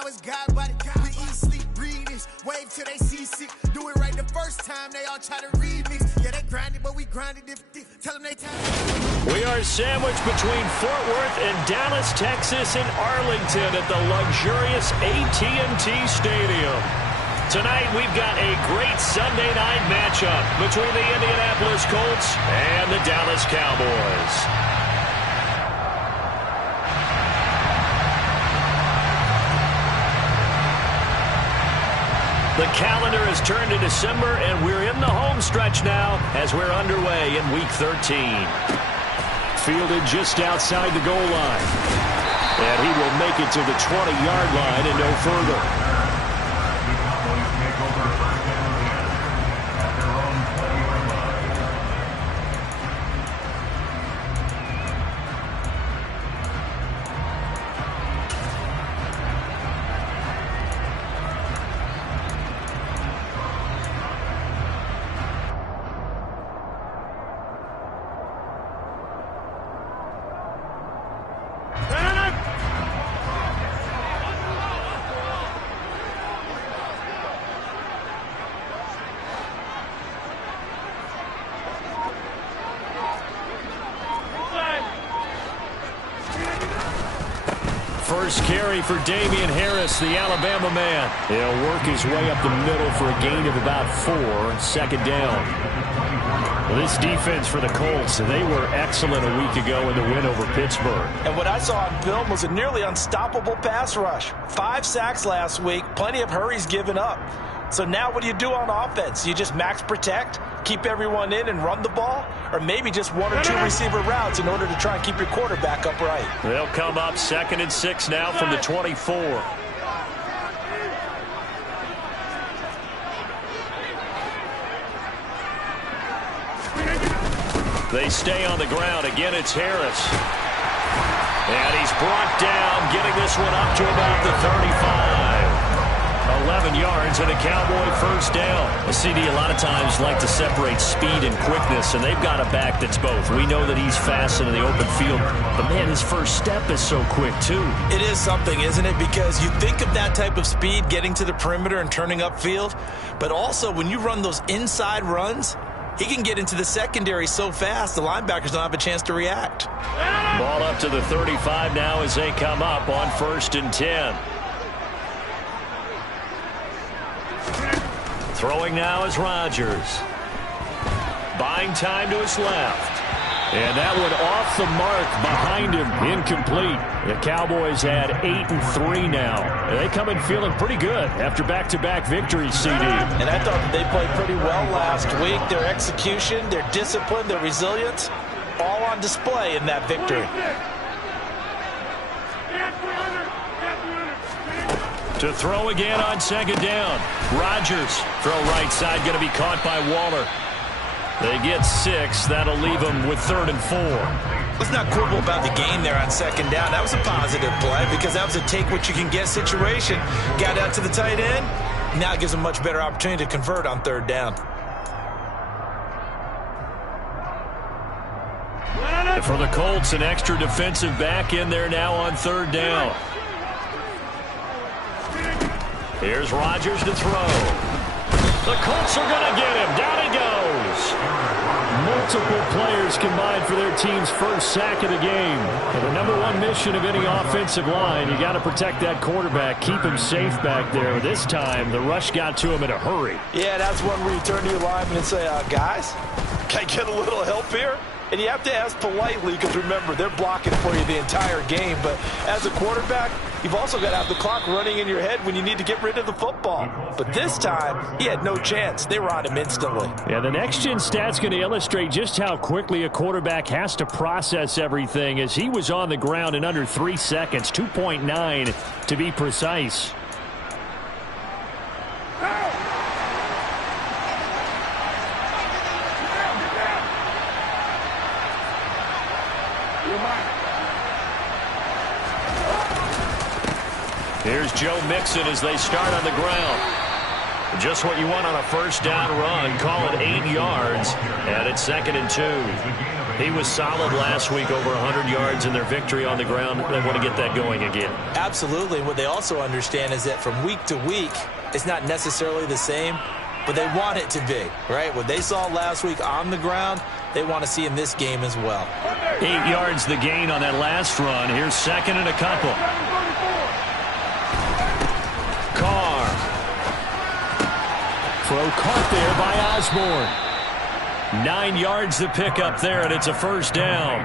know it's God body. We eat, sleep, breathe this. Wave till they see sick. Do it right the first time, they all try to remix. Yeah, they grinded, but we grinded it. Tell them they time. We are sandwiched between Fort Worth and Dallas, Texas, and Arlington at the luxurious AT&T Stadium. Tonight, we've got a great Sunday night matchup between the Indianapolis Colts and the Dallas Cowboys. The calendar has turned to December, and we're in the home stretch now as we're underway in Week 13. Fielded just outside the goal line. And he will make it to the 20-yard line and no further. First carry for Damian Harris, the Alabama man. He'll work his way up the middle for a gain of about 4, second down. This defense for the Colts, they were excellent a week ago in the win over Pittsburgh. And what I saw on film was a nearly unstoppable pass rush. 5 sacks last week, plenty of hurries given up. So now what do you do on offense? You just max protect, keep everyone in and run the ball? Or maybe just 1 or 2 receiver routes in order to try and keep your quarterback upright? They'll come up 2nd and 6 now from the 24. They stay on the ground. Again, it's Harris. And he's brought down, getting this one up to about the 35. 11 yards and a Cowboy first down. The CD a lot of times like to separate speed and quickness, and they've got a back that's both. We know that he's fast in the open field, but man, his first step is so quick too. It is something, isn't it? Because you think of that type of speed getting to the perimeter and turning upfield, but also when you run those inside runs, he can get into the secondary so fast the linebackers don't have a chance to react. Ball up to the 35 now as they come up on 1st and 10. Throwing now is Rodgers. Buying time to his left. And that one off the mark behind him. Incomplete. The Cowboys had 8-3 now. They come in feeling pretty good after back-to-back victories, CD. And I thought they played pretty well last week. Their execution, their discipline, their resilience, all on display in that victory. To throw again on 2nd down. Rodgers, throw right side, going to be caught by Waller. They get 6. That'll leave them with 3rd and 4. Let's not quibble about the gain there on 2nd down. That was a positive play because that was a take-what-you-can-get situation. Got out to the tight end. Now it gives them much better opportunity to convert on 3rd down. And for the Colts, an extra defensive back in there now on 3rd down. Here's Rodgers to throw. The Colts are going to get him. Down he goes. Multiple players combined for their team's first sack of the game. And the #1 mission of any offensive line, you got to protect that quarterback, keep him safe back there. This time, the rush got to him in a hurry. Yeah, that's one where you turn to your lineman and say, guys, can I get a little help here? And you have to ask politely because, remember, they're blocking for you the entire game. But as a quarterback, you've also got to have the clock running in your head when you need to get rid of the football. But this time, he had no chance. They were on him instantly. Yeah, the next-gen stat's going to illustrate just how quickly a quarterback has to process everything, as he was on the ground in under 3 seconds, 2.9 to be precise. Here's Joe Mixon as they start on the ground. Just what you want on a first down run. Call it 8 yards. And it's 2nd and 2. He was solid last week, over 100 yards in their victory on the ground. They want to get that going again. Absolutely. And what they also understand is that from week to week, it's not necessarily the same, but they want it to be, right? What they saw last week on the ground, they want to see in this game as well. 8 yards the gain on that last run. Here's second and a couple. Carr. Throw caught there by Osborne. 9 yards to pick up there, and it's a first down.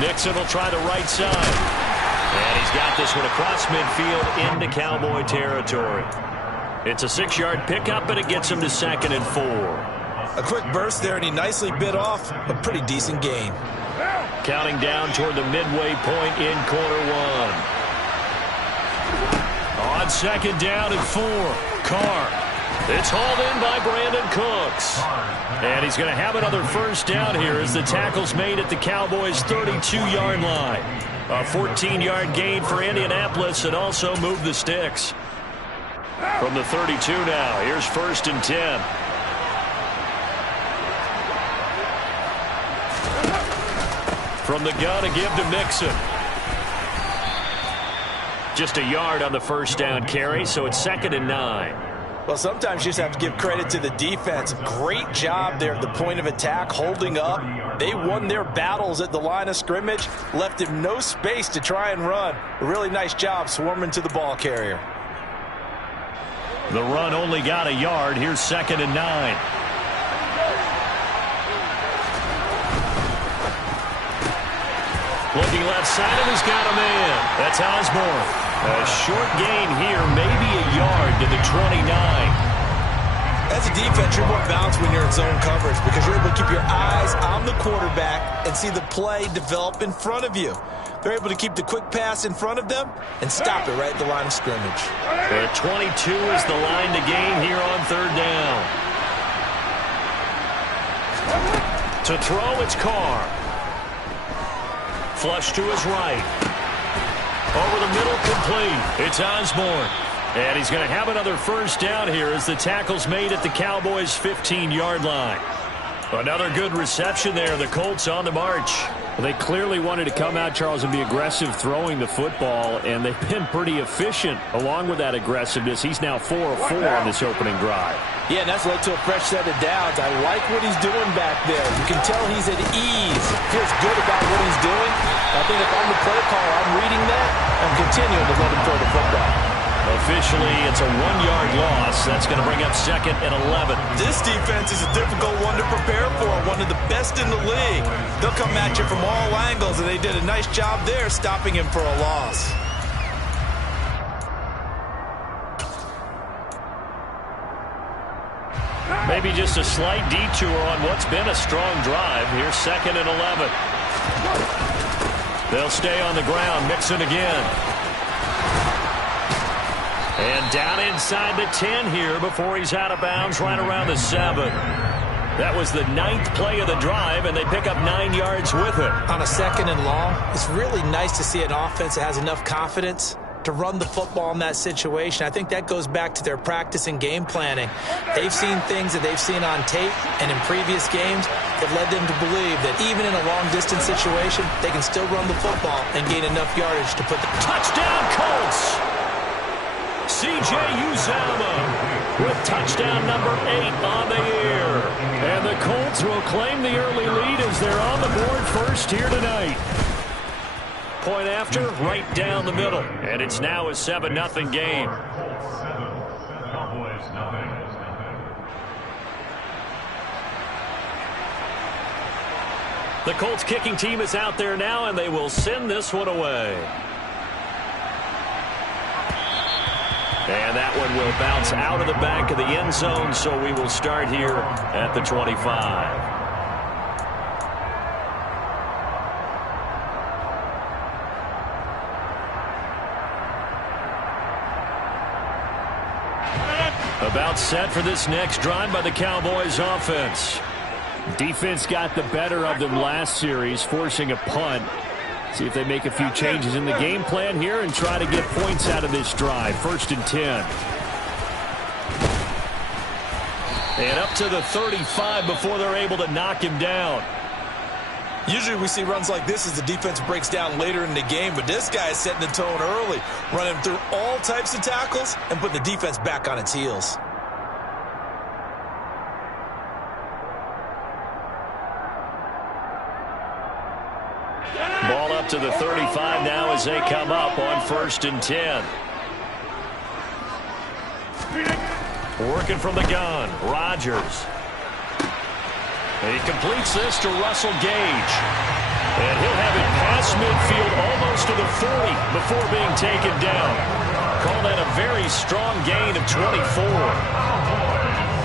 Nixon will try the right side. And he's got this one across midfield into Cowboy territory. It's a 6-yard pickup, but it gets him to 2nd and 4. A quick burst there, and he nicely bit off a pretty decent gain. Counting down toward the midway point in quarter one. On 2nd down and 4. Carr. It's hauled in by Brandon Cooks. And he's going to have another first down here as the tackle's made at the Cowboys' 32-yard line. A 14-yard gain for Indianapolis, and also move the sticks. From the 32 now, here's 1st and 10. From the gun, a give to Mixon. Just a yard on the first down carry, so it's 2nd and 9. Well, sometimes you just have to give credit to the defense. Great job there at the point of attack, holding up. They won their battles at the line of scrimmage, left him no space to try and run. A really nice job swarming to the ball carrier. The run only got a yard. Here's 2nd and 9. Looking left side, and he's got a man. That's Osborne. A short gain here, maybe a yard to the 29. As a defense, you're more balanced when you're in zone coverage because you're able to keep your eyes on the quarterback and see the play develop in front of you. They're able to keep the quick pass in front of them and stop it right at the line of scrimmage. 22 is the line to gain here on 3rd down. To throw, it's Carr. Flush to his right. Over the middle, complete. It's Osborne. And he's going to have another first down here as the tackle's made at the Cowboys' 15-yard line. Another good reception there. The Colts on the march. Well, they clearly wanted to come out, Charles, and be aggressive throwing the football, and they've been pretty efficient along with that aggressiveness. He's now 4 of 4 on this opening drive. Yeah, and that's led to a fresh set of downs. I like what he's doing back there. You can tell he's at ease. Feels good about what he's doing. I think if I'm the play caller, I'm reading that. I'm continuing to let him throw the football. Officially, it's a 1-yard loss. That's going to bring up 2nd and 11. This defense is a difficult one to prepare for, one of the best in the league. They'll come at you from all angles, and they did a nice job there stopping him for a loss. Maybe just a slight detour on what's been a strong drive. Here's 2nd and 11. They'll stay on the ground. Mixon again. And down inside the 10 here before he's out of bounds right around the 7. That was the 9th play of the drive, and they pick up 9 yards with it. On a 2nd and long, it's really nice to see an offense that has enough confidence to run the football in that situation. I think that goes back to their practice and game planning. They've seen things that they've seen on tape and in previous games that led them to believe that even in a long-distance situation, they can still run the football and gain enough yardage to put the touchdown Colts. C.J. Uzomah with touchdown number 8 on the year. And the Colts will claim the early lead as they're on the board first here tonight. Point after, right down the middle. And it's now a 7-0 game. The Colts kicking team is out there now, and they will send this one away. And that one will bounce out of the back of the end zone, so we will start here at the 25. About set for this next drive by the Cowboys offense. Defense got the better of them last series, forcing a punt. See if they make a few changes in the game plan here and try to get points out of this drive. 1st and 10. And up to the 35 before they're able to knock him down. Usually we see runs like this as the defense breaks down later in the game, but this guy is setting the tone early, running through all types of tackles and putting the defense back on its heels. Ball up to the 35 now as they come up on 1st and 10. Working from the gun, Rodgers. And he completes this to Russell Gage. And he'll have it past midfield almost to the 40 before being taken down. Call that a very strong gain of 24.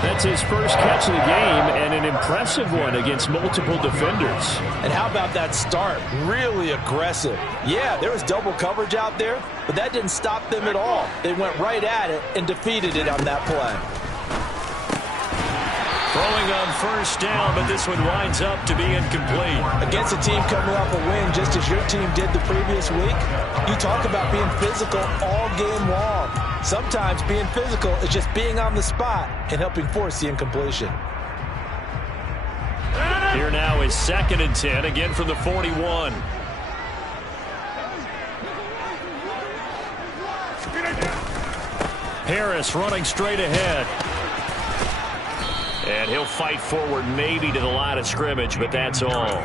That's his first catch of the game and an impressive one against multiple defenders. And how about that start? Really aggressive. Yeah, there was double coverage out there, but that didn't stop them at all. They went right at it and defeated it on that play. Throwing on 1st down, but this one winds up to be incomplete. Against a team coming off a win just as your team did the previous week, you talk about being physical all game long. Sometimes being physical is just being on the spot and helping force the incompletion. Here now is 2nd and 10, again from the 41. Harris running straight ahead. And he'll fight forward maybe to the line of scrimmage, but that's all.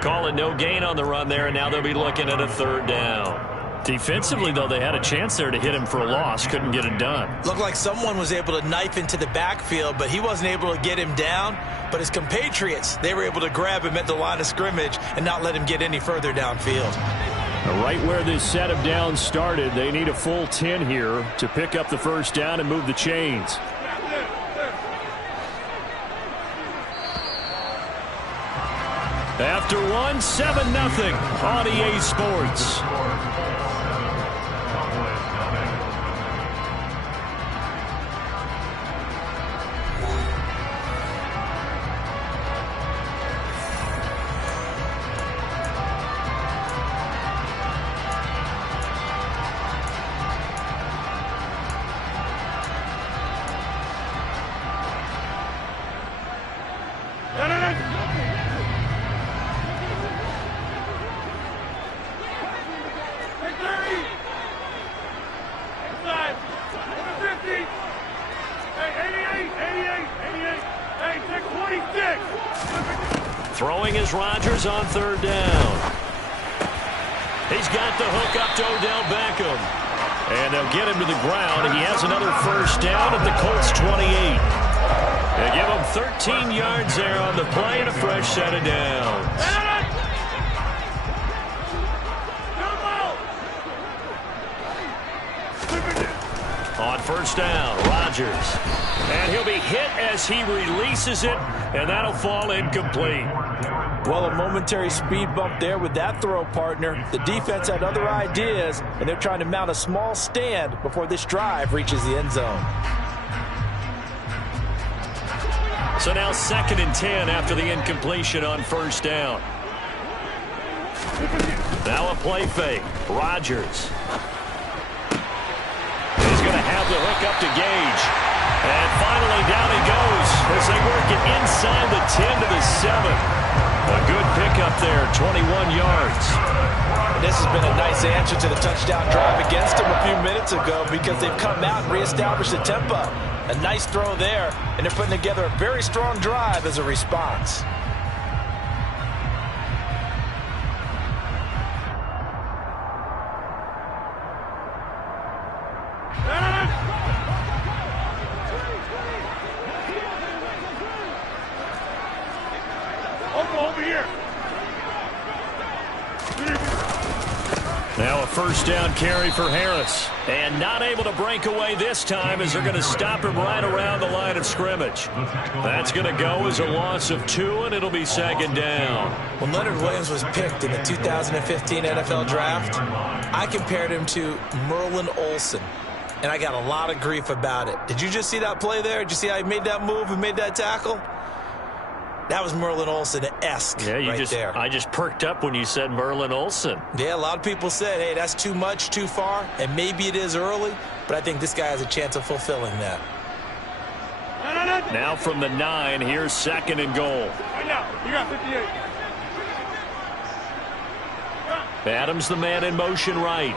Call it no gain on the run there, and now they'll be looking at a 3rd down. Defensively, though, they had a chance there to hit him for a loss. Couldn't get it done. Looked like someone was able to knife into the backfield, but he wasn't able to get him down. But his compatriots, they were able to grab him at the line of scrimmage and not let him get any further downfield. Right where this set of downs started, they need a full 10 here to pick up the 1st down and move the chains. After one, 7-0 on EA Sports. Throwing is Rodgers on 3rd down. He's got the hook up to Odell Beckham. And they'll get him to the ground. He has another 1st down at the Colts 28. They give him 13 yards there on the play and a fresh set of downs. On 1st down, Rodgers. And he'll be hit as he releases it, and that'll fall incomplete. Well, a momentary speed bump there with that throw, partner. The defense had other ideas, and they're trying to mount a small stand before this drive reaches the end zone. So now 2nd and 10 after the incompletion on 1st down. Now a play fake. Rodgers. He's going to have the hook up to Gage. And finally down he goes as they work it inside the 10 to the 7. A good pickup there, 21 yards. This has been a nice answer to the touchdown drive against them a few minutes ago because they've come out and reestablished the tempo. A nice throw there, and they're putting together a very strong drive as a response. Now a 1st down carry for Harris. And not able to break away this time as they're going to stop him right around the line of scrimmage. That's going to go as a loss of 2, and it'll be 2nd down. When Leonard Williams was picked in the 2015 NFL Draft, I compared him to Merlin Olsen. and I got a lot of grief about it. Did you just see that play there? Did you see how he made that move and made that tackle? That was Merlin Olsen-esque there. I just perked up when you said Merlin Olsen. Yeah, a lot of people said, hey, that's too much, too far, and maybe it is early, but I think this guy has a chance of fulfilling that. Now from the 9, here's 2nd and goal. You got 58. Adams the man in motion right.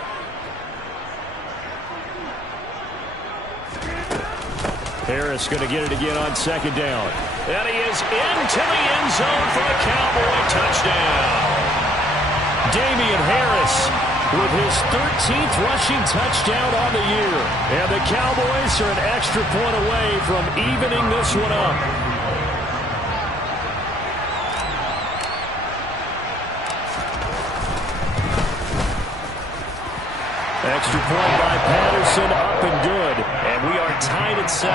Harris going to get it again on 2nd down. And he is into the end zone for a Cowboy touchdown. Damian Harris with his 13th rushing touchdown on the year. And the Cowboys are an extra point away from evening this one up. Extra point by Patterson, up and good. And we are tied at 7.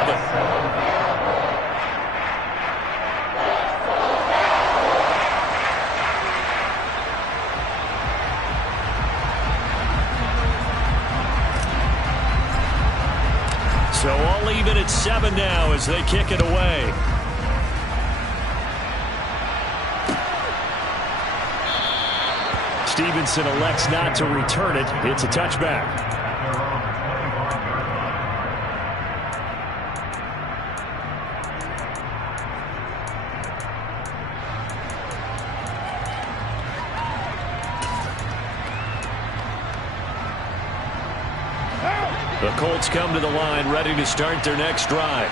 So all even at 7 now as they kick it away. Stevenson elects not to return it. It's a touchback. The Colts come to the line ready to start their next drive.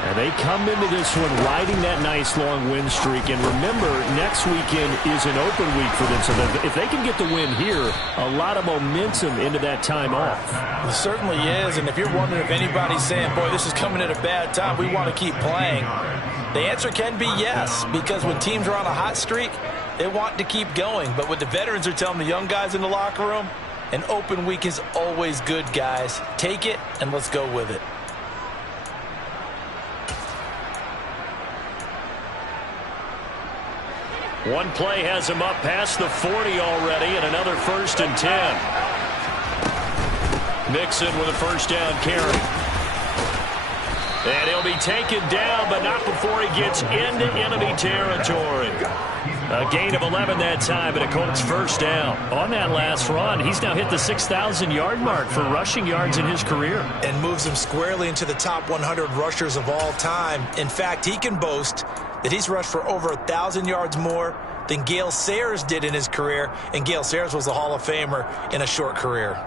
And they come into this one riding that nice long win streak. And remember, next weekend is an open week for them. So if they can get the win here, a lot of momentum into that time off. It certainly is. And if you're wondering if anybody's saying, boy, this is coming at a bad time, we want to keep playing, the answer can be yes. Because when teams are on a hot streak, they want to keep going. But what the veterans are telling the young guys in the locker room, an open week is always good, guys. Take it and let's go with it. One play has him up past the 40 already, and another 1st and 10. Mixon with a first down carry. And he'll be taken down, but not before he gets into enemy territory. A gain of 11 that time, and a Colts first down. On that last run, he's now hit the 6,000-yard mark for rushing yards in his career. And moves him squarely into the top 100 rushers of all time. In fact, he can boast that he's rushed for over 1,000 yards more than Gale Sayers did in his career, and Gale Sayers was a Hall of Famer in a short career.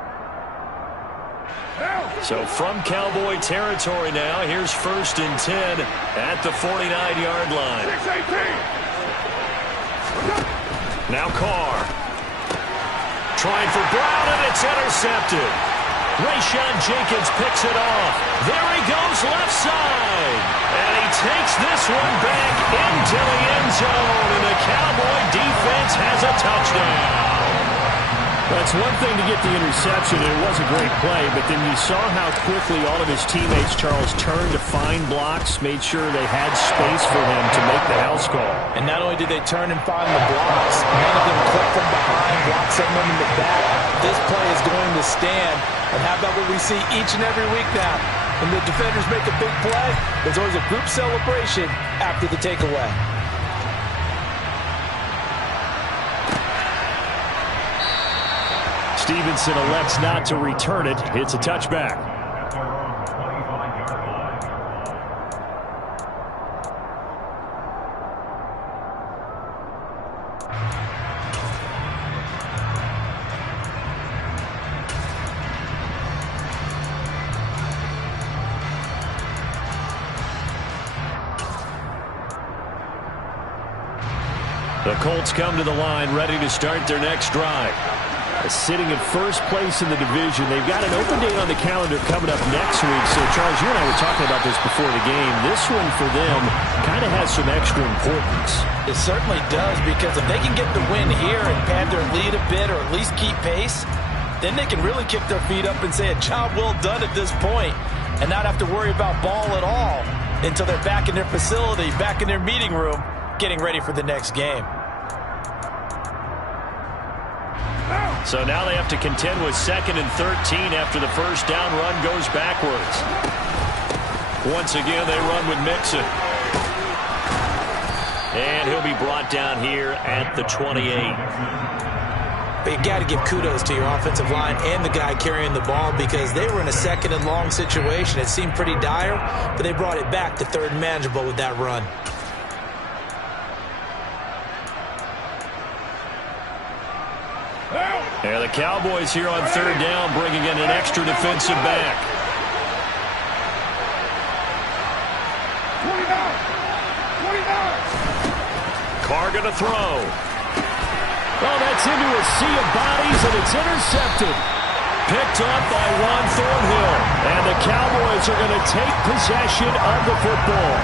So from Cowboy territory now, here's 1st and 10 at the 49-yard line. 6-18. Now Carr. Trying for Brown, and it's intercepted. Rayshon Jenkins picks it off. There he goes left side. And he takes this one back into the end zone. And the Cowboy defense has a touchdown. That's one thing to get the interception, and it was a great play, but then you saw how quickly all of his teammates, Charles, turned to find blocks, made sure they had space for him to make the house call. And not only did they turn and find the blocks, many of them clip from behind, block someone in the back. This play is going to stand. And how about what we see each and every week now? When the defenders make a big play, there's always a group celebration after the takeaway. Stevenson elects not to return it. It's a touchback. The Colts come to the line ready to start their next drive. Sitting in first place in the division. They've got an open date on the calendar coming up next week. So, Charles, you and I were talking about this before the game. This one for them kind of has some extra importance. It certainly does, because if they can get the win here and pad their lead a bit, or at least keep pace, then they can really kick their feet up and say a job well done at this point and not have to worry about ball at all until they're back in their facility, back in their meeting room, getting ready for the next game. So now they have to contend with 2nd and 13 after the first down run goes backwards. Once again, they run with Mixon. And he'll be brought down here at the 28. But you got to give kudos to your offensive line and the guy carrying the ball because they were in a 2nd and long situation. It seemed pretty dire, but they brought it back to 3rd and manageable with that run. And the Cowboys here on 3rd down, bringing in an extra defensive back. 29. Carr going to throw. Oh, that's into a sea of bodies, and it's intercepted. Picked up by Juan Thornhill. And the Cowboys are going to take possession of the football.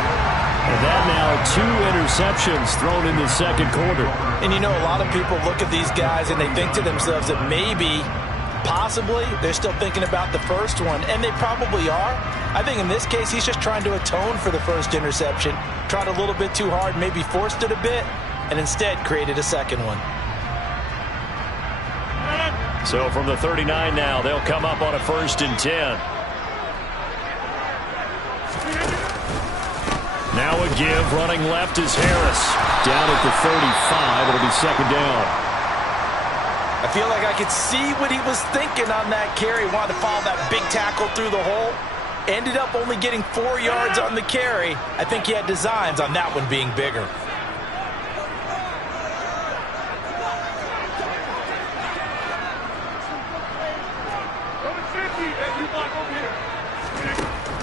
And that now 2 interceptions thrown in the 2nd quarter. And you know, a lot of people look at these guys and they think to themselves that maybe, possibly, they're still thinking about the first one. And they probably are. I think in this case, he's just trying to atone for the first interception. Tried a little bit too hard, maybe forced it a bit, and instead created a 2nd one. So from the 39 now, they'll come up on a 1st and 10. Now a give, running left is Harris. Down at the 35, it'll be 2nd down. I feel like I could see what he was thinking on that carry. Wanted to follow that big tackle through the hole. Ended up only getting 4 yards on the carry. I think he had designs on that one being bigger.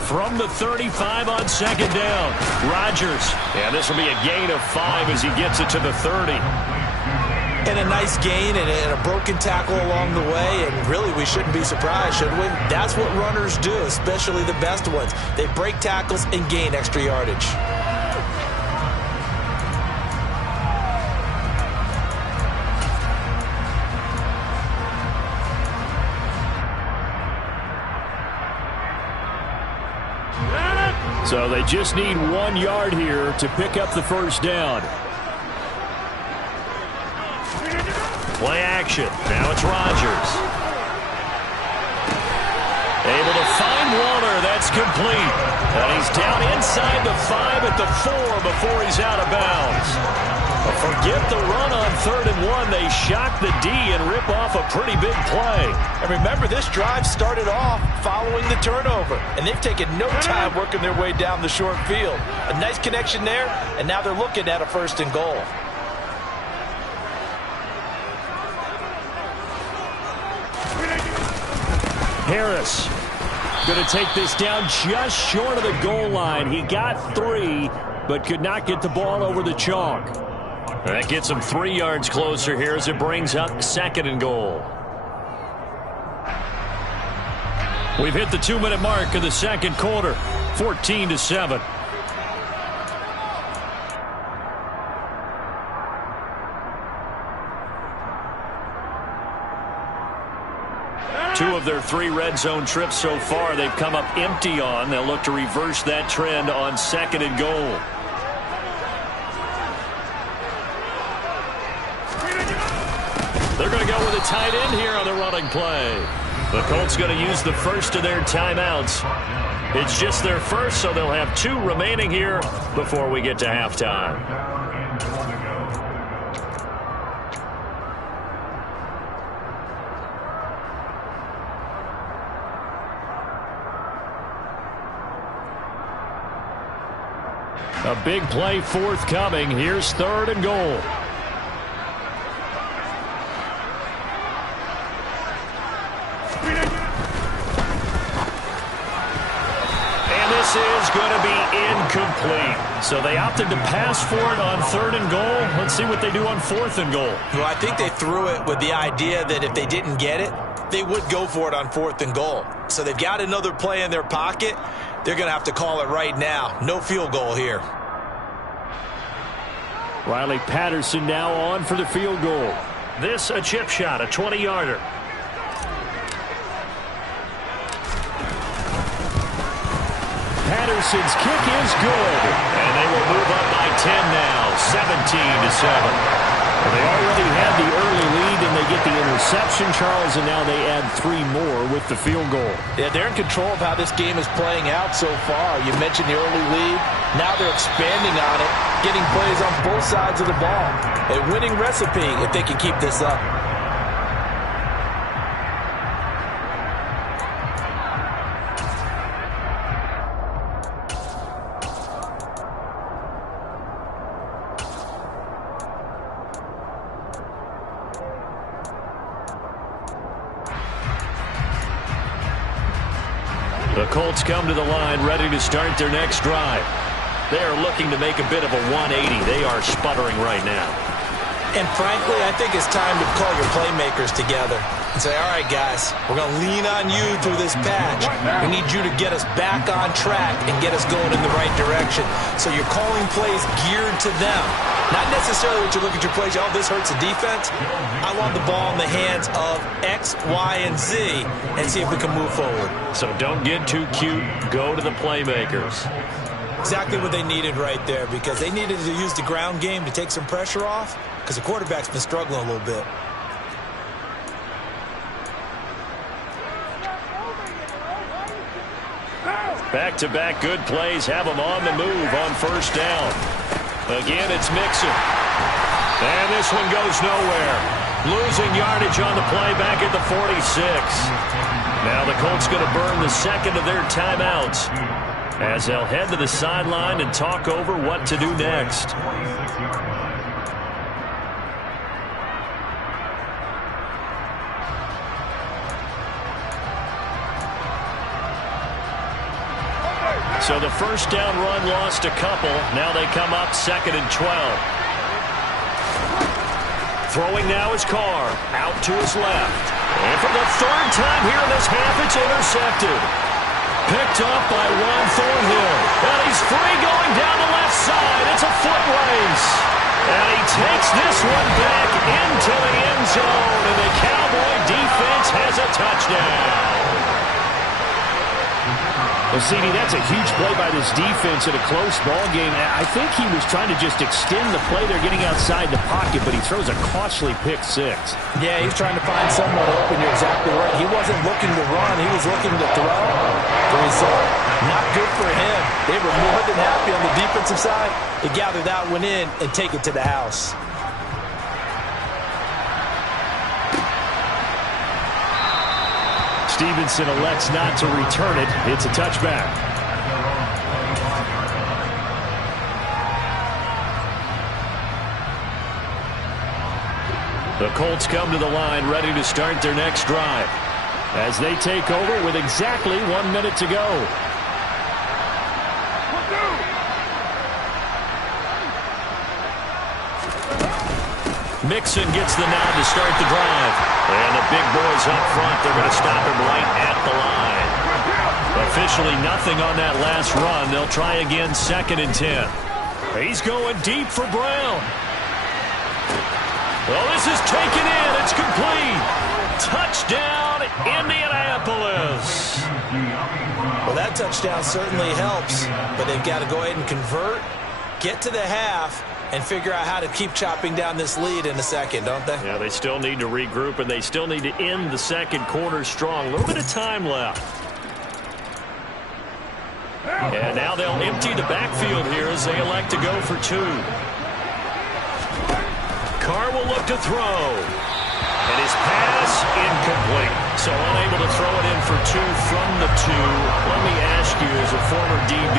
From the 35 on 2nd down, Rodgers. And this will be a gain of 5 as he gets it to the 30. And a nice gain and a broken tackle along the way. And really, we shouldn't be surprised, should we? That's what runners do, especially the best ones. They break tackles and gain extra yardage. So they just need 1 yard here to pick up the first down. Play action. Now it's Rodgers. Able to find Waller. That's complete. And he's down inside the 5 at the 4 before he's out of bounds. But forget the run on 3rd and 1. They shock the D and rip off a pretty big play. And remember, this drive started off following the turnover. And they've taken no time working their way down the short field. A nice connection there, and now they're looking at a 1st and goal. Harris going to take this down just short of the goal line. He got 3, but could not get the ball over the chalk. That gets him 3 yards closer here as it brings up 2nd and goal. We've hit the 2-minute mark of the 2nd quarter, 14-7. Two of their 3 red zone trips so far they've come up empty on. They'll look to reverse that trend on 2nd and goal. They're going to go with a tight end here on the running play. The Colts going to use the first of their timeouts. It's just their first, so they'll have 2 remaining here before we get to halftime. A big play forthcoming. Here's 3rd and goal. Is going to be incomplete. So they opted to pass for it on 3rd and goal. Let's see what they do on 4th and goal. Well, I think they threw it with the idea that if they didn't get it, they would go for it on 4th and goal. So they've got another play in their pocket. They're going to have to call it right now. No field goal here. Riley Patterson now on for the field goal. This a chip shot, a 20-yarder. Patterson's kick is good. And they will move up by 10 now, 17-7. Well, they already had the early lead, and they get the interception, Charles, and now they add 3 more with the field goal. Yeah, they're in control of how this game is playing out so far. You mentioned the early lead. Now they're expanding on it, getting plays on both sides of the ball. A winning recipe if they can keep this up. The Colts come to the line ready to start their next drive. They are looking to make a bit of a 180. They are sputtering right now. And frankly, I think it's time to call your playmakers together and say, all right, guys, we're going to lean on you through this patch. We need you to get us back on track and get us going in the right direction. So you're calling plays geared to them. Not necessarily that you look at your plays, oh, this hurts the defense. I want the ball in the hands of X, Y, and Z and see if we can move forward. So don't get too cute. Go to the playmakers. Exactly what they needed right there, because they needed to use the ground game to take some pressure off, because the quarterback's been struggling a little bit. Back-to-back good plays have them on the move on first down. Again, it's Mixon. And this one goes nowhere. Losing yardage on the play back at the 46. Now the Colts going to burn the second of their timeouts as they'll head to the sideline and talk over what to do next. So the first down run lost a couple. Now they come up 2nd and 12. Throwing now is Carr. Out to his left. And for the 3rd time here in this half, it's intercepted. Picked up by Juan Thornhill. And he's free going down the left side. It's a foot race. And he takes this one back into the end zone. And the Cowboy defense has a touchdown. Well, CD, that's a huge play by this defense in a close ball game. I think he was trying to just extend the play. They're getting outside the pocket, but he throws a costly pick 6. Yeah, he's trying to find someone open. You're exactly right. He wasn't looking to run. He was looking to throw. The result, not good for him. They were more than happy on the defensive side to gather that one in and take it to the house. Stevenson elects not to return it. It's a touchback. The Colts come to the line ready to start their next drive as they take over with exactly 1 minute to go. Mixon gets the nod to start the drive. And the big boys up front, they're going to stop him right at the line. Officially nothing on that last run. They'll try again 2nd and 10. He's going deep for Brown. Well, this is taken in. It's complete. Touchdown, Indianapolis. Well, that touchdown certainly helps, but they've got to go ahead and convert, get to the half, and figure out how to keep chopping down this lead in a second, don't they? Yeah, they still need to regroup, and they still need to end the second quarter strong. A little bit of time left. And now they'll empty the backfield here as they elect to go for 2. Carr will look to throw. And his pass incomplete. So unable to throw it in for 2 from the 2. Let me ask you, as a former DB,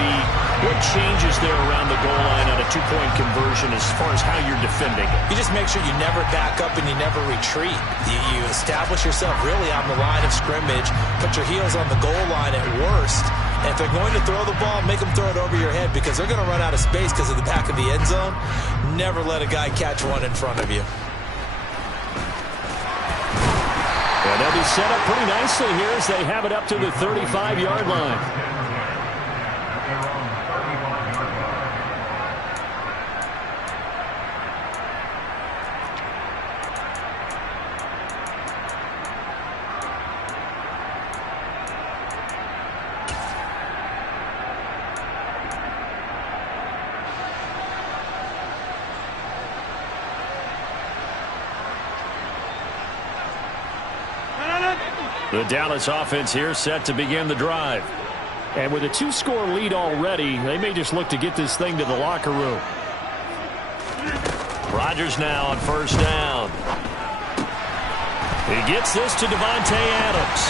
what changes there around the goal line on a 2-point conversion as far as how you're defending it? You just make sure you never back up and you never retreat. You establish yourself really on the line of scrimmage, put your heels on the goal line at worst. And if they're going to throw the ball, make them throw it over your head, because they're going to run out of space because of the back of the end zone. Never let a guy catch one in front of you. And they'll be set up pretty nicely here as they have it up to the 35-yard line. The Dallas offense here set to begin the drive. And with a 2-score lead already, they may just look to get this thing to the locker room. Rodgers now on first down. He gets this to Devontae Adams.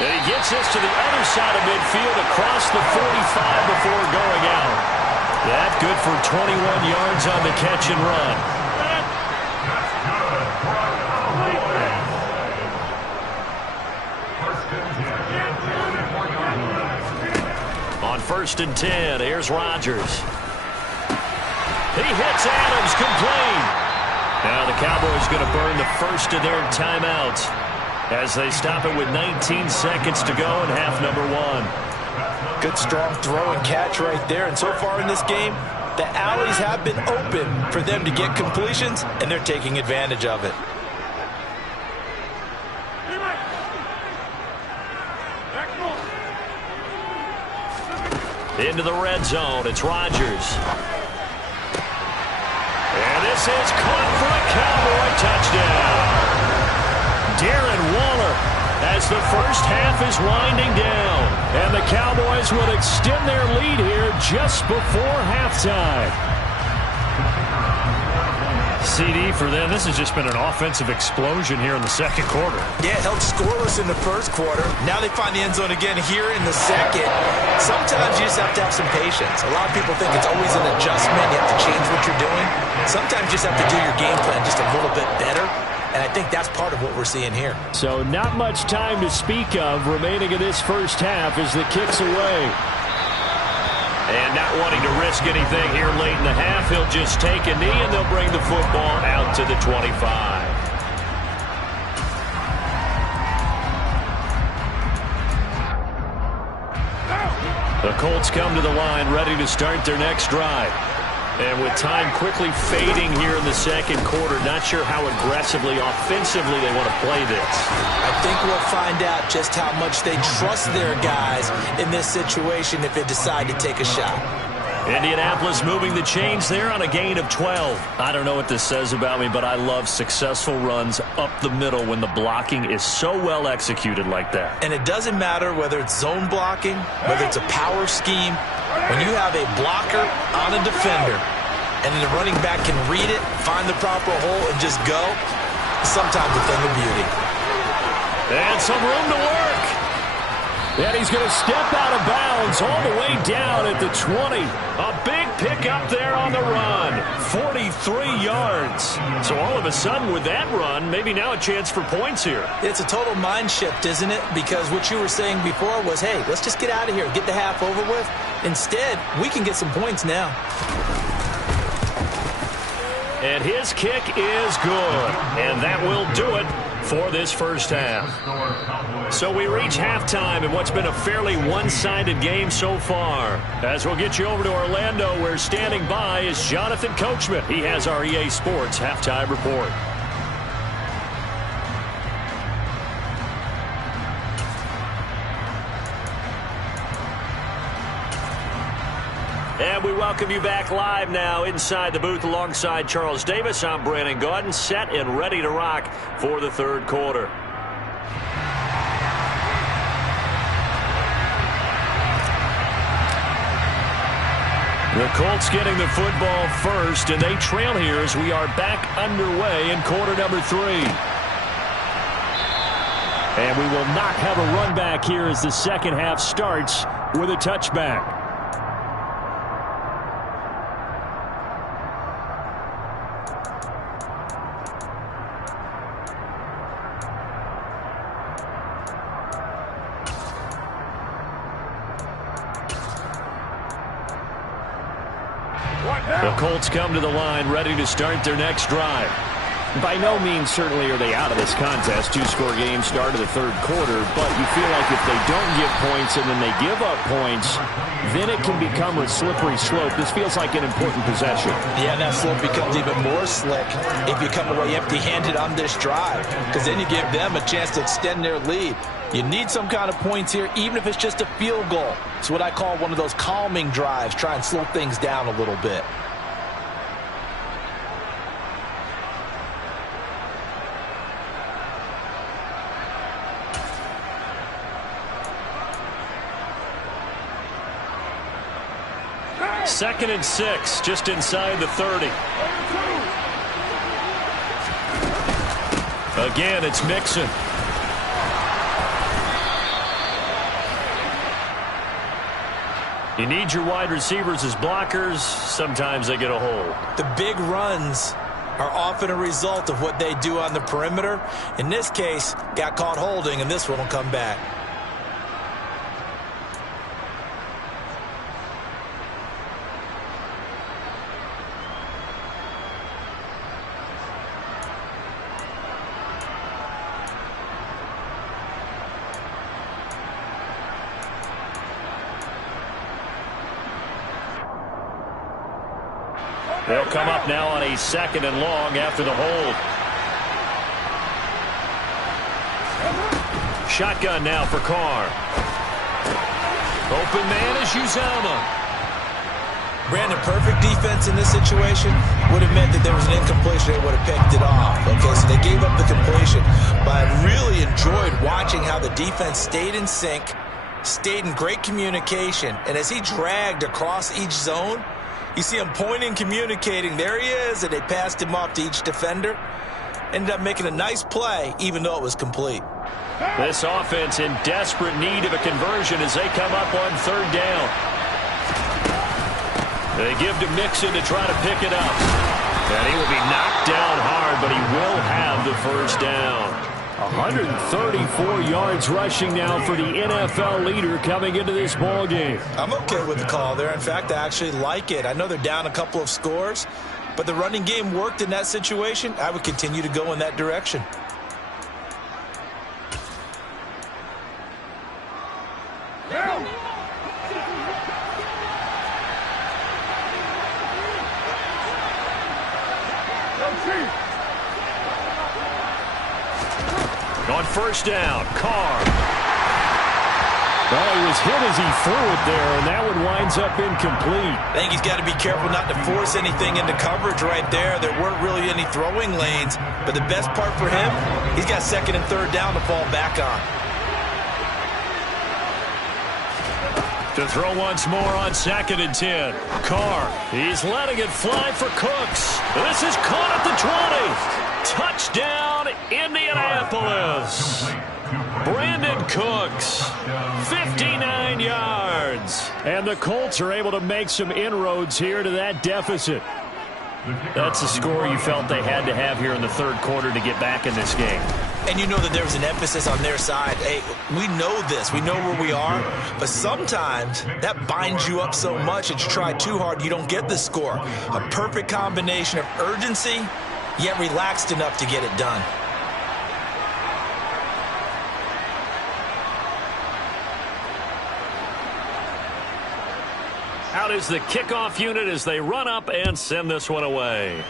And he gets this to the other side of midfield across the 45 before going out. That good for 21 yards on the catch and run. On 1st and 10, here's Rodgers. He hits Adams complete. Now the Cowboys going to burn the first of their timeouts as they stop it with 19 seconds to go in half number 1. Good strong throw and catch right there. And so far in this game, the alleys have been open for them to get completions, and they're taking advantage of it. Into the red zone, it's Rodgers. And this is caught for a Cowboy touchdown. Darren Waller as the first half is winding down. And the Cowboys will extend their lead here just before halftime. CD for them. This has just been an offensive explosion here in the second quarter. Yeah, held scoreless in the first quarter. Now they find the end zone again here in the second. Sometimes you just have to have some patience. A lot of people think it's always an adjustment. You have to change what you're doing. Sometimes you just have to do your game plan just a little bit better. And I think that's part of what we're seeing here. So not much time to speak of remaining in this first half as the kick's away. And not wanting to risk anything here late in the half, he'll just take a knee and they'll bring the football out to the 25. The Colts come to the line ready to start their next drive. And with time quickly fading here in the second quarter, not sure how aggressively, offensively they want to play this. I think we'll find out just how much they trust their guys in this situation if they decide to take a shot. Indianapolis moving the chains there on a gain of 12. I don't know what this says about me, but I love successful runs up the middle when the blocking is so well executed like that. And it doesn't matter whether it's zone blocking, whether it's a power scheme. When you have a blocker on a defender and then the running back can read it, find the proper hole, and just go, sometimes a thing of beauty. And some room to work. And he's going to step out of bounds all the way down at the 20. A big pickup there on the run. 43 yards. So all of a sudden with that run, maybe now a chance for points here. It's a total mind shift, isn't it? Because what you were saying before was, hey, let's just get out of here, get the half over with. Instead, we can get some points now. And his kick is good. And that will do it for this first half. So we reach halftime in what's been a fairly one-sided game so far. As we'll get you over to Orlando, where standing by is Jonathan Coachman. He has our EA Sports halftime report. And we welcome you back live now inside the booth alongside Charles Davis. I'm Brandon Gaudin, set and ready to rock for the third quarter. The Colts getting the football first, and they trail here as we are back underway in quarter number 3. And we will not have a run back here as the second half starts with a touchback. The Colts come to the line ready to start their next drive. By no means certainly are they out of this contest. 2-score game start of the third quarter, but you feel like if they don't get points and then they give up points, then it can become a slippery slope. This feels like an important possession. Yeah, and that slope becomes even more slick if you come away empty-handed on this drive, because then you give them a chance to extend their lead. You need some kind of points here, even if it's just a field goal. It's what I call one of those calming drives, try and slow things down a little bit. 2nd and 6, just inside the 30. Again, it's Mixon. You need your wide receivers as blockers. Sometimes they get a hold. The big runs are often a result of what they do on the perimeter. In this case, got caught holding, and this one will come back. They'll come up now on a 2nd and long after the hold. Shotgun now for Carr. Open man is Uzomah. Brandon, perfect defense in this situation would have meant that there was an incompletion. They would have picked it off. Okay, so they gave up the completion. But I really enjoyed watching how the defense stayed in sync, stayed in great communication. And as he dragged across each zone, you see him pointing, communicating. There he is, and they passed him off to each defender. Ended up making a nice play, even though it was complete. This offense in desperate need of a conversion as they come up on 3rd down. They give to Mixon to try to pick it up. And he will be knocked down hard, but he will have the 1st down. 134 yards rushing now for the NFL leader coming into this ball game. I'm okay with the call there. In fact, I actually like it. I know they're down a couple of scores, but the running game worked in that situation. I would continue to go in that direction. On 1st down, Carr. Well, he was hit as he threw it there, and that one winds up incomplete. I think he's got to be careful not to force anything into coverage right there. There weren't really any throwing lanes, but the best part for him, he's got 2nd and 3rd down to fall back on. To throw once more on 2nd and 10. Carr, he's letting it fly for Cooks. This is caught at the 20. Touchdown, Indianapolis. Brandon Cooks, 59 yards. And the Colts are able to make some inroads here to that deficit. That's a score you felt they had to have here in the 3rd quarter to get back in this game. And you know that there was an emphasis on their side. Hey, we know this. We know where we are. But sometimes that binds you up so much that you try too hard, you don't get the score. A perfect combination of urgency, yet relaxed enough to get it done. Out is the kickoff unit as they run up and send this one away.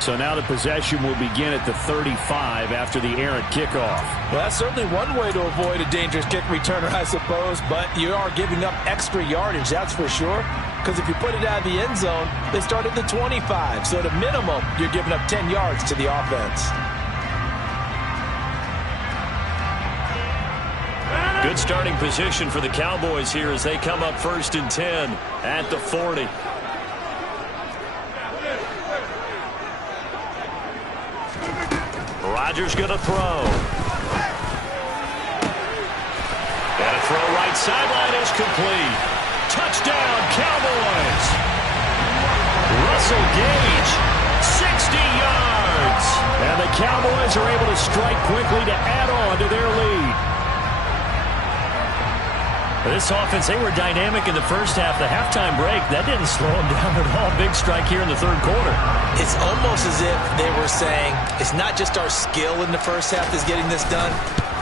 So now the possession will begin at the 35 after the errant kickoff. Well, that's certainly one way to avoid a dangerous kick returner, I suppose, but you are giving up extra yardage, that's for sure. Because if you put it out of the end zone, they start at the 25. So at a minimum, you're giving up 10 yards to the offense. Good starting position for the Cowboys here as they come up 1st and 10 at the 40. Rodgers going to throw. And a throw right sideline is complete. Touchdown, Cowboys. Russell Gage, 60 yards. And the Cowboys are able to strike quickly to add on to their lead. This offense, they were dynamic in the first half. The halftime break, that didn't slow them down at all. Big strike here in the 3rd quarter. It's almost as if they were saying, it's not just our skill in the first half that's getting this done,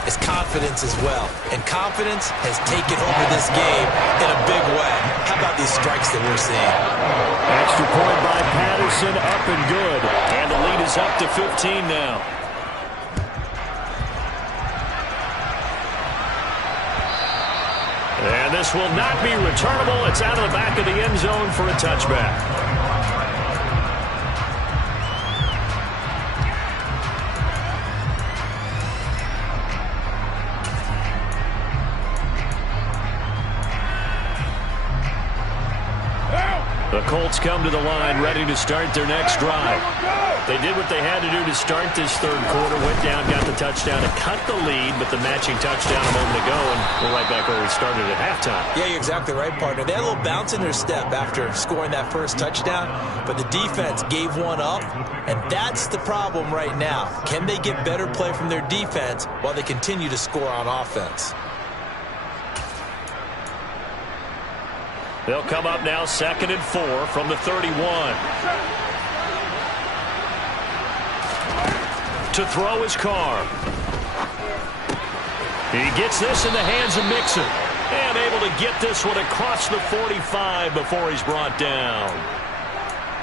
it's confidence as well. And confidence has taken over this game in a big way. How about these strikes that we're seeing? Extra point by Patterson, up and good. And the lead is up to 15 now. And this will not be returnable. It's out of the back of the end zone for a touchback. Colts come to the line ready to start their next drive. They did what they had to do to start this third quarter, went down, got the touchdown to cut the lead, but the matching touchdown a moment ago, and we're right back where we started at halftime. Yeah, you're exactly right, partner. They had a little bounce in their step after scoring that first touchdown, but the defense gave one up, and that's the problem right now. Can they get better play from their defense while they continue to score on offense? They'll come up now 2nd and 4 from the 31. To throw his Carr. He gets this in the hands of Mixon. And able to get this one across the 45 before he's brought down.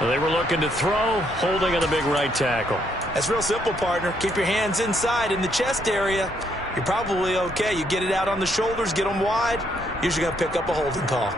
They were looking to throw, holding on the big right tackle. That's real simple, partner. Keep your hands inside in the chest area. You're probably okay. You get it out on the shoulders, get them wide. Usually going to pick up a holding call.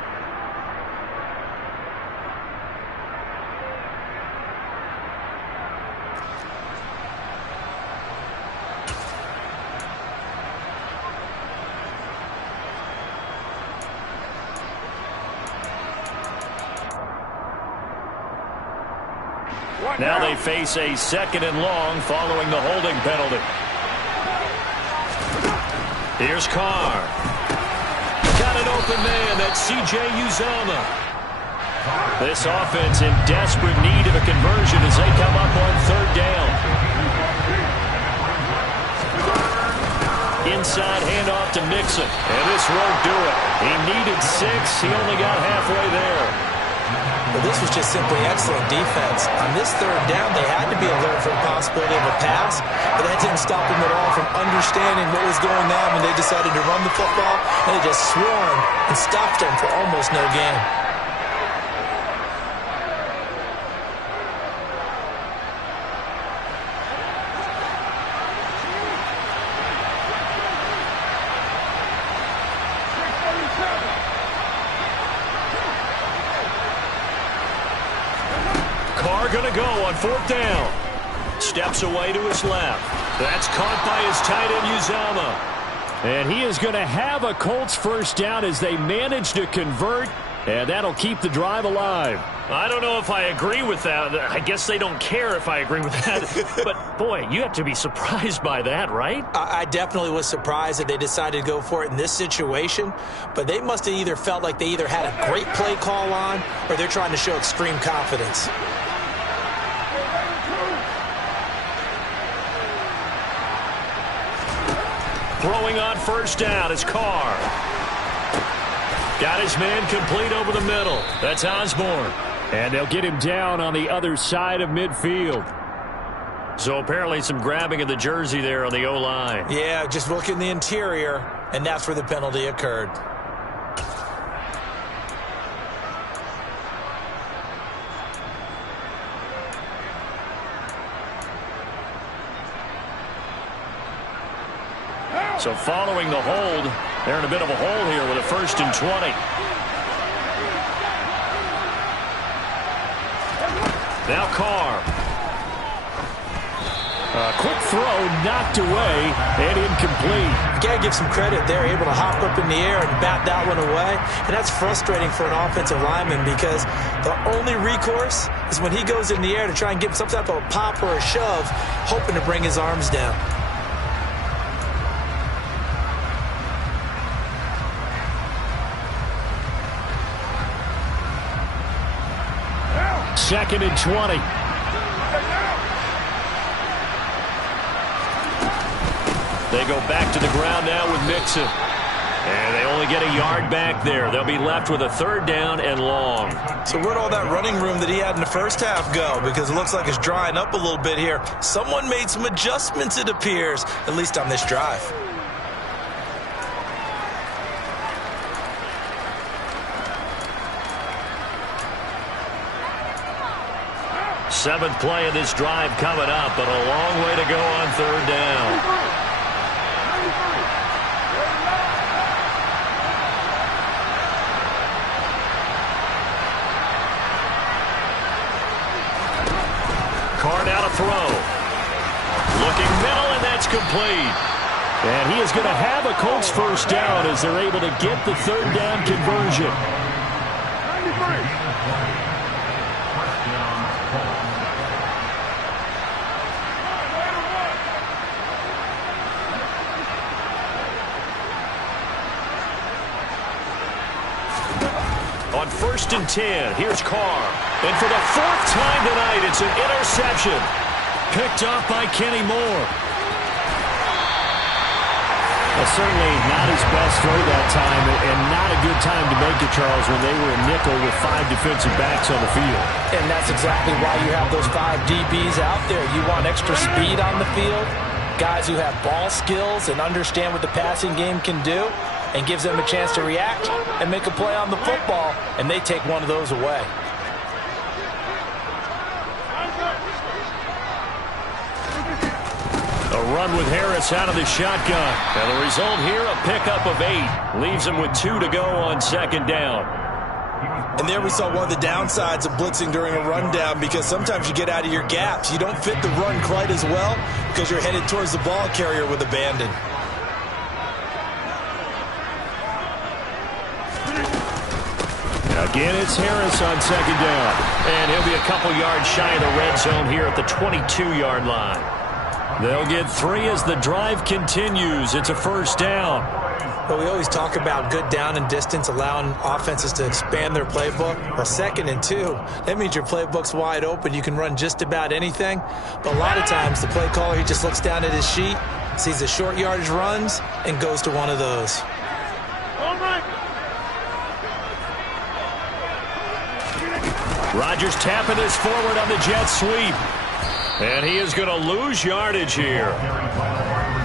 Now they face a 2nd and long following the holding penalty. Here's Carr. Got an open man. That's C.J. Uzomah. This offense in desperate need of a conversion as they come up on 3rd down. Inside handoff to Mixon. And this won't do it. He needed 6. He only got halfway there. Well, this was just simply excellent defense. On this 3rd down, they had to be alert for the possibility of a pass, but that didn't stop them at all from understanding what was going on when they decided to run the football, and they just swarmed and stopped them for almost no gain. Going to go on 4th down. Steps away to his left. That's caught by his tight end, Uzomah. And he is going to have a Colts first down as they manage to convert, and that'll keep the drive alive. I don't know if I agree with that. I guess they don't care if I agree with that. But, boy, you have to be surprised by that, right? I definitely was surprised that they decided to go for it in this situation, but they must have either felt like they either had a great play call on or they're trying to show extreme confidence. Throwing on 1st down is Carr. Got his man complete over the middle. That's Osborne. And they'll get him down on the other side of midfield. So apparently some grabbing of the jersey there on the O-line. Yeah, just look in the interior, and that's where the penalty occurred. So following the hold, they're in a bit of a hole here with a 1st and 20. Now Carr. Quick throw, knocked away, and incomplete. You got to give some credit. They're able to hop up in the air and bat that one away. And that's frustrating for an offensive lineman because the only recourse is when he goes in the air to try and get some type of a pop or a shove, hoping to bring his arms down. 2nd and 20. They go back to the ground now with Mixon. And they only get a yard back there. They'll be left with a 3rd down and long. So where'd all that running room that he had in the first half go? Because it looks like it's drying up a little bit here. Someone made some adjustments, it appears, at least on this drive. Seventh play of this drive coming up, but a long way to go on 3rd down. Carr now to throw. Looking middle, and that's complete. And he is going to have a Colts first down as they're able to get the 3rd down conversion. 1st and 10. Here's Carr. And for the 4th time tonight, it's an interception. Picked off by Kenny Moore. Well, certainly not his best throw that time, and not a good time to make it, Charles, when they were in nickel with 5 defensive backs on the field. And that's exactly why you have those 5 DBs out there. You want extra speed on the field, guys who have ball skills and understand what the passing game can do, and gives them a chance to react and make a play on the football, and they take one of those away. A run with Harris out of the shotgun. And the result here, a pickup of 8. Leaves him with 2 to go on 2nd down. And there we saw one of the downsides of blitzing during a rundown, because sometimes you get out of your gaps. You don't fit the run quite as well because you're headed towards the ball carrier with abandon. Again, it's Harris on 2nd down. And he'll be a couple yards shy of the red zone here at the 22-yard line. They'll get 3 as the drive continues. It's a 1st down. Well, we always talk about good down and distance, allowing offenses to expand their playbook. Well, 2nd and 2, that means your playbook's wide open. You can run just about anything. But a lot of times, the play caller, he just looks down at his sheet, sees the short yardage runs, and goes to one of those. Rodgers tapping this forward on the jet sweep. And he is going to lose yardage here.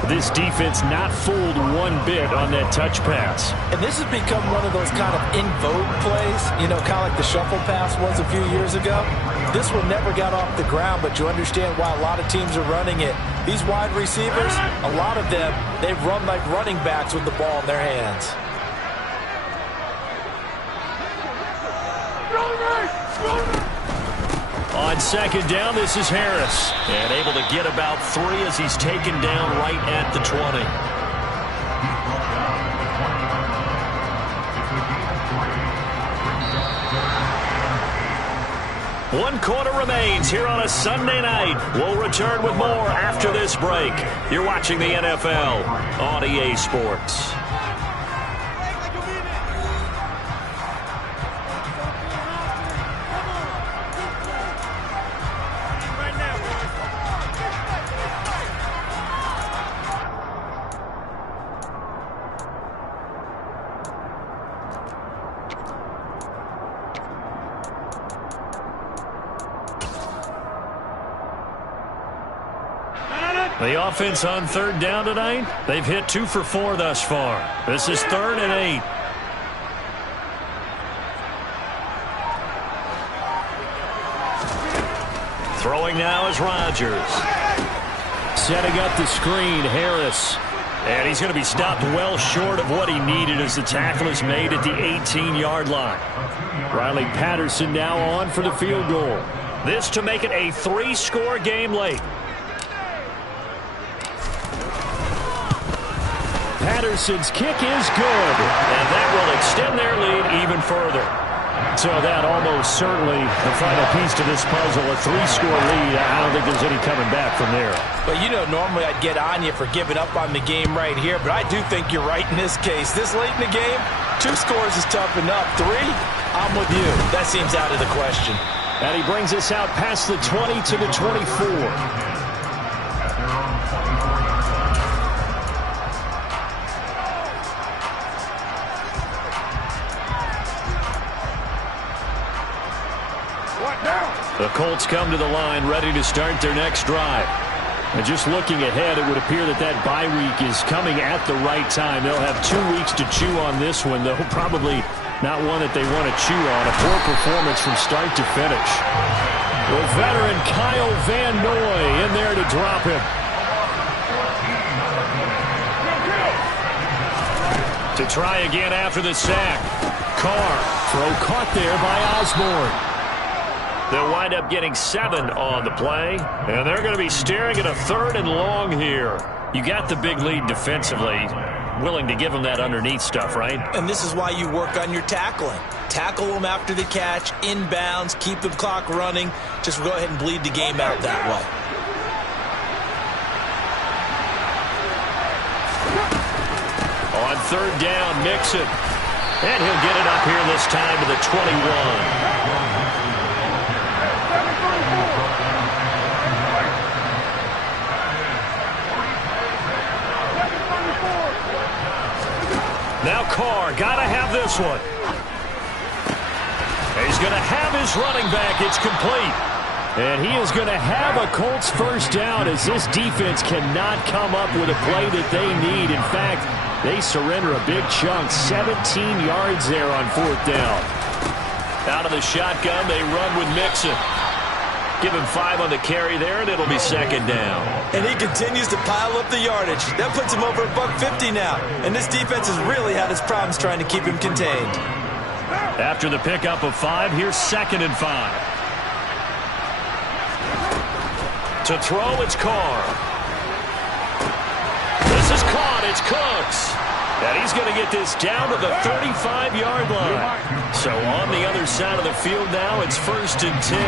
This defense not fooled one bit on that touch pass. And this has become one of those kind of in vogue plays, you know, kind of like the shuffle pass was a few years ago. This one never got off the ground, but you understand why a lot of teams are running it. These wide receivers, a lot of them, they run like running backs with the ball in their hands. On 2nd down, this is Harris. And able to get about 3 as he's taken down right at the 20. One quarter remains here on a Sunday night. We'll return with more after this break. You're watching the NFL on EA Sports. The offense on 3rd down tonight, they've hit 2 for 4 thus far. This is 3rd and 8. Throwing now is Rodgers. Setting up the screen, Harris. And he's going to be stopped well short of what he needed as the tackle is made at the 18-yard line. Riley Patterson now on for the field goal. This to make it a 3-score game late. Patterson's kick is good. And that will extend their lead even further. So that almost certainly the final piece to this puzzle, a 3-score lead. I don't think there's any coming back from there. But, you know, normally I'd get on you for giving up on the game right here, but I do think you're right in this case. This late in the game, 2 scores is tough enough. 3, I'm with you. That seems out of the question. And he brings us out past the 20 to the 24. The Colts come to the line ready to start their next drive. And just looking ahead, it would appear that that bye week is coming at the right time. They'll have 2 weeks to chew on this one, though probably not one that they want to chew on. A poor performance from start to finish. The veteran Kyle Van Noy in there to drop him. To try again after the sack. Carr, throw caught there by Osborne. They'll wind up getting 7 on the play, and they're going to be staring at a 3rd and long here. You got the big lead defensively, willing to give them that underneath stuff, right? And this is why you work on your tackling. Tackle them after the catch, inbounds, keep the clock running. Just go ahead and bleed the game out that way. On 3rd down, Mixon. And he'll get it up here this time to the 21. Now Carr, gotta have this one. He's going to have his running back. It's complete. And he is going to have a Colts first down as this defense cannot come up with a play that they need. In fact, they surrender a big chunk, 17 yards there on 4th down. Out of the shotgun, they run with Mixon. Give him 5 on the carry there, and it'll be 2nd down. And he continues to pile up the yardage. That puts him over $150 now. And this defense has really had its problems trying to keep him contained. After the pickup of 5, here's 2nd and 5. To throw, it's Carr. This is caught. It's Cooks. And he's going to get this down to the 35-yard line. So on the other side of the field now, it's 1st and 10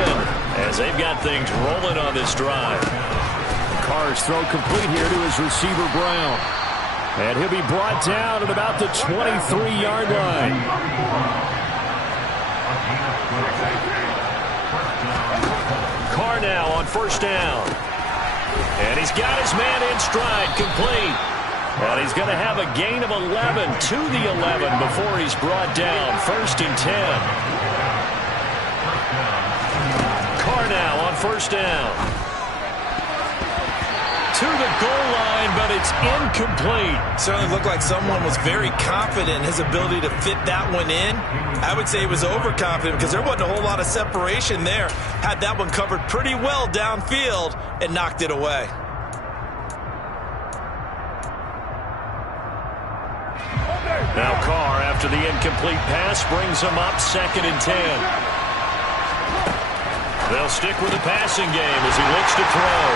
as they've got things rolling on this drive. Carr's throw complete here to his receiver, Brown. And he'll be brought down at about the 23-yard line. Carr now on 1st down. And he's got his man in stride, complete. And he's going to have a gain of 11 to the 11 before he's brought down. 1st and 10. Carr now on 1st down. To the goal line, but it's incomplete. Certainly looked like someone was very confident in his ability to fit that one in. I would say he was overconfident because there wasn't a whole lot of separation there. Had that one covered pretty well downfield and knocked it away. Now Carr, after the incomplete pass, brings him up 2nd and 10. They'll stick with the passing game as he looks to throw.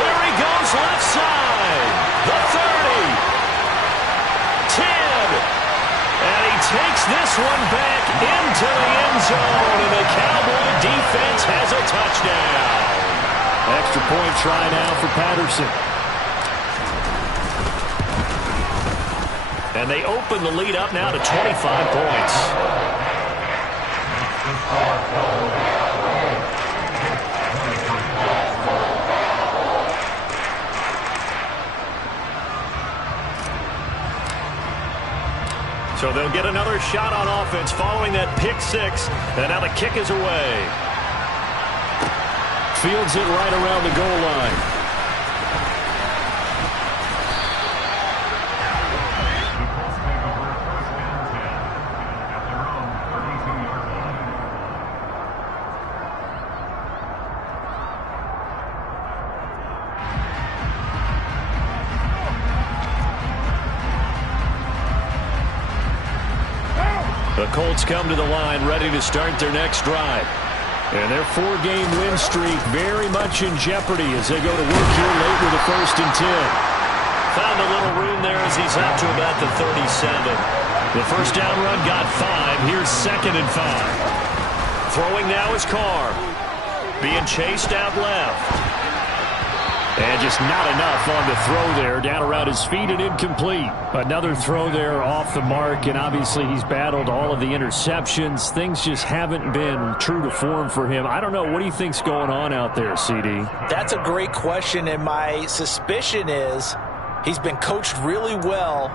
There he goes, left side. The 30. 10. And he takes this one back into the end zone, and the Cowboy defense has a touchdown. Extra point try now for Patterson. And they open the lead up now to 25 points. So they'll get another shot on offense following that pick 6. And now the kick is away. Fields it right around the goal line. The Colts come to the line ready to start their next drive. And their 4-game win streak very much in jeopardy as they go to work here late with a 1st and 10. Found a little room there as he's up to about the 37. The first down run got 5. Here's 2nd and 5. Throwing now is Carr. Being chased out left. And just not enough on the throw there. Down around his feet and incomplete. Another throw there off the mark, and obviously he's battled all of the interceptions. Things just haven't been true to form for him. I don't know. What do you think's going on out there, CD? That's a great question, and my suspicion is he's been coached really well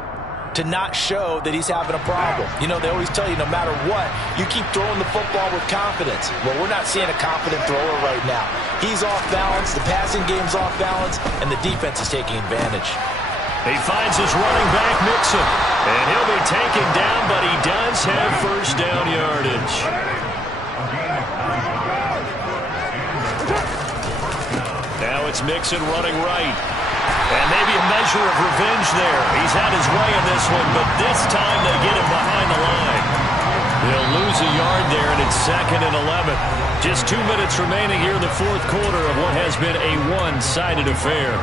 to not show that he's having a problem. You know, they always tell you no matter what, you keep throwing the football with confidence. Well, we're not seeing a confident thrower right now. He's off balance, the passing game's off balance, and the defense is taking advantage. He finds his running back, Mixon, and he'll be taken down, but he does have first down yardage. Now it's Mixon running right. And maybe a measure of revenge there. He's had his way in this one, but this time they get him behind the line. They'll lose a yard there, and it's 2nd and 11. Just 2 minutes remaining here in the 4th quarter of what has been a one-sided affair.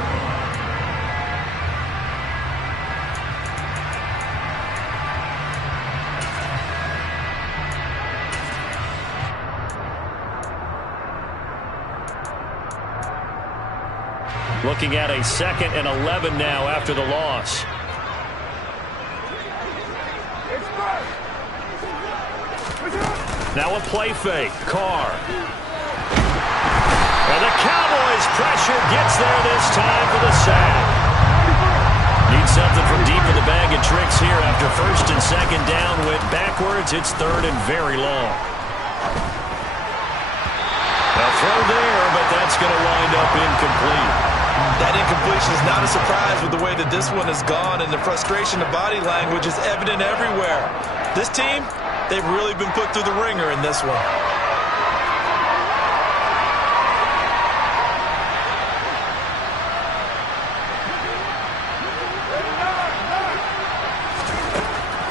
Looking at a 2nd and 11 now after the loss. Now a play fake. Carr. And the Cowboys pressure gets there this time for the sack. Need something from deep in the bag of tricks here after 1st and 2nd down. Went backwards. It's 3rd and very long. A throw there, but that's going to wind up incomplete. That incompletion is not a surprise with the way that this one has gone, and the frustration of body language is evident everywhere. This team, they've really been put through the ringer in this one.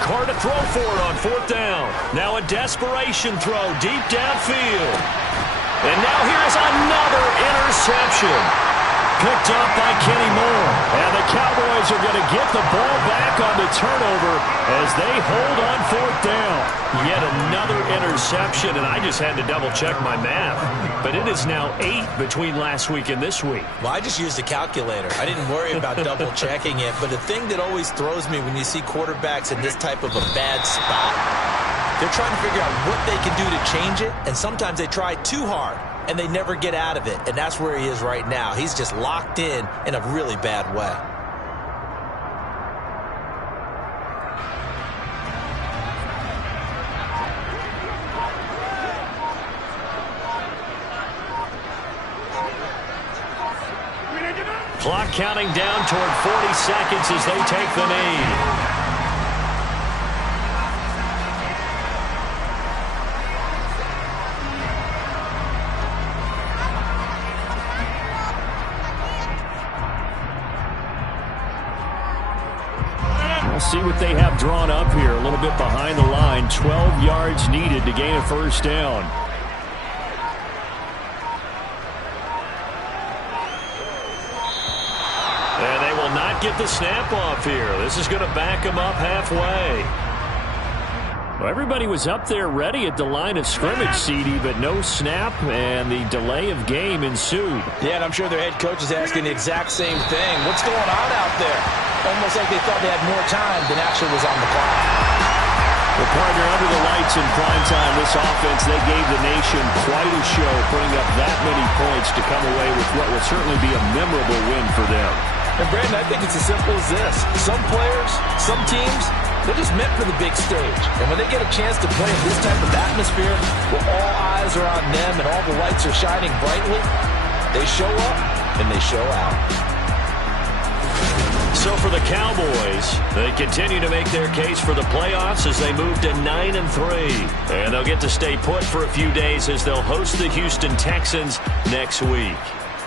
Carr to throw for it on 4th down. Now a desperation throw deep downfield. And now here's another interception. Picked up by Kenny Moore. And the Cowboys are going to get the ball back on the turnover as they hold on 4th down. Yet another interception, and I just had to double-check my math. But it is now 8 between last week and this week. Well, I just used a calculator. I didn't worry about double-checking it. But the thing that always throws me when you see quarterbacks in this type of a bad spot, they're trying to figure out what they can do to change it, and sometimes they try too hard, and they never get out of it, and that's where he is right now. He's just locked in a really bad way. Clock counting down toward 40 seconds as they take the knee. See what they have drawn up here. A little bit behind the line. 12 yards needed to gain a 1st down. And they will not get the snap off here. This is going to back them up halfway. Well, everybody was up there ready at the line of scrimmage, CD, but no snap, and the delay of game ensued. Yeah, and I'm sure their head coach is asking the exact same thing. What's going on out there? Almost like they thought they had more time than actually was on the clock. Well, partner, under the lights in prime time, this offense, they gave the nation quite a show, putting up that many points to come away with what will certainly be a memorable win for them. And, Brandon, I think it's as simple as this. Some players, some teams, they're just meant for the big stage. And when they get a chance to play in this type of atmosphere where all eyes are on them and all the lights are shining brightly, they show up and they show out. So for the Cowboys, they continue to make their case for the playoffs as they move to 9-3. And they'll get to stay put for a few days as they'll host the Houston Texans next week.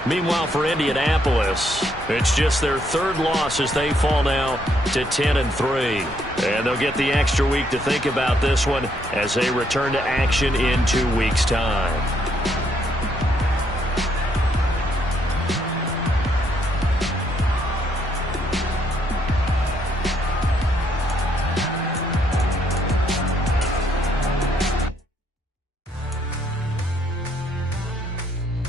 Meanwhile, for Indianapolis, it's just their 3rd loss as they fall now to 10-3. And they'll get the extra week to think about this one as they return to action in 2 weeks' time.